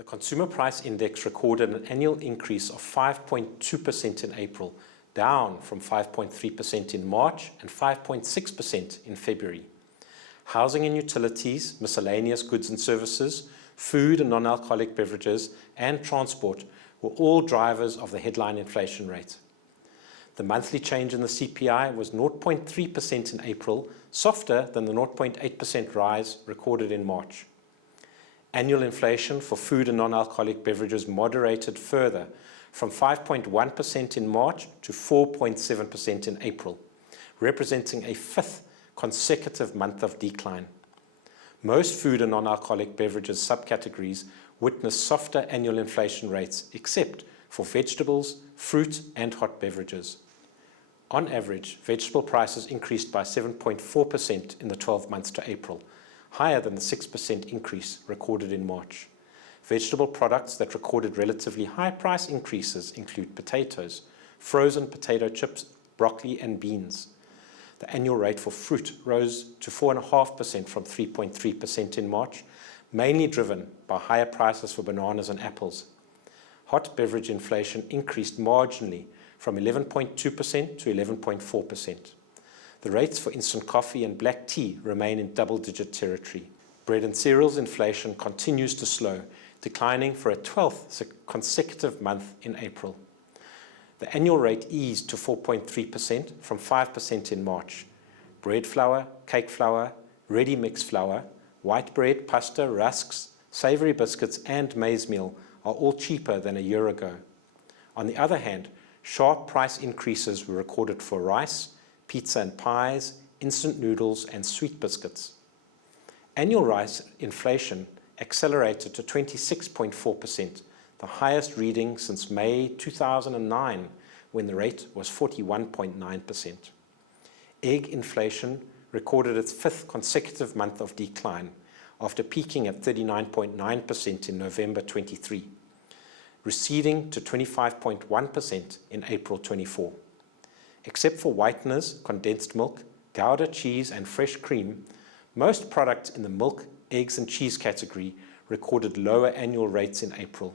The Consumer Price Index recorded an annual increase of 5.2% in April, down from 5.3% in March and 5.6% in February. Housing and utilities, miscellaneous goods and services, food and non-alcoholic beverages, and transport were all drivers of the headline inflation rate. The monthly change in the CPI was 0.3% in April, softer than the 0.8% rise recorded in March. Annual inflation for food and non-alcoholic beverages moderated further from 5.1% in March to 4.7% in April, representing a fifth consecutive month of decline. Most food and non-alcoholic beverages subcategories witnessed softer annual inflation rates except for vegetables, fruit, and hot beverages. On average, vegetable prices increased by 7.4% in the 12 months to April, higher than the 6% increase recorded in March. Vegetable products that recorded relatively high price increases include potatoes, frozen potato chips, broccoli, and beans. The annual rate for fruit rose to 4.5% from 3.3% in March, mainly driven by higher prices for bananas and apples. Hot beverage inflation increased marginally from 11.2% to 11.4%. The rates for instant coffee and black tea remain in double-digit territory. Bread and cereals inflation continues to slow, declining for a 12th consecutive month in April. The annual rate eased to 4.3% from 5% in March. Bread flour, cake flour, ready-mix flour, white bread, pasta, rusks, savory biscuits, and maize meal are all cheaper than a year ago. On the other hand, sharp price increases were recorded for rice, pizza and pies, instant noodles, and sweet biscuits. Annual rice inflation accelerated to 26.4%, the highest reading since May 2009, when the rate was 41.9%. Egg inflation recorded its fifth consecutive month of decline, after peaking at 39.9% in November 23, receding to 25.1% in April 24. Except for whiteners, condensed milk, Gouda cheese, and fresh cream, most products in the milk, eggs, and cheese category recorded lower annual rates in April.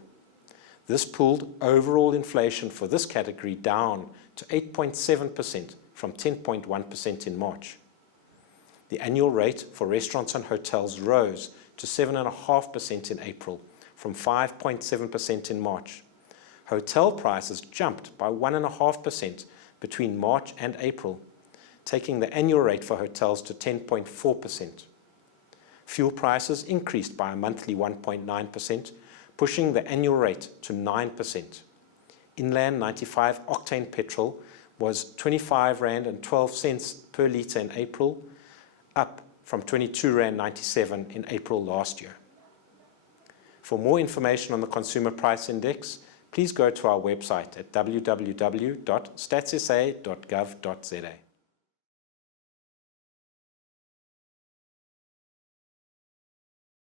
This pulled overall inflation for this category down to 8.7% from 10.1% in March. The annual rate for restaurants and hotels rose to 7.5% in April, from 5.7% in March. Hotel prices jumped by 1.5% between March and April, taking the annual rate for hotels to 10.4%. Fuel prices increased by a monthly 1.9%, pushing the annual rate to 9%. Inland 95 octane petrol was 25 Rand and 12 cents per litre in April, up from 22 Rand 97 in April last year. For more information on the Consumer Price Index, please go to our website at www.statsa.gov.za.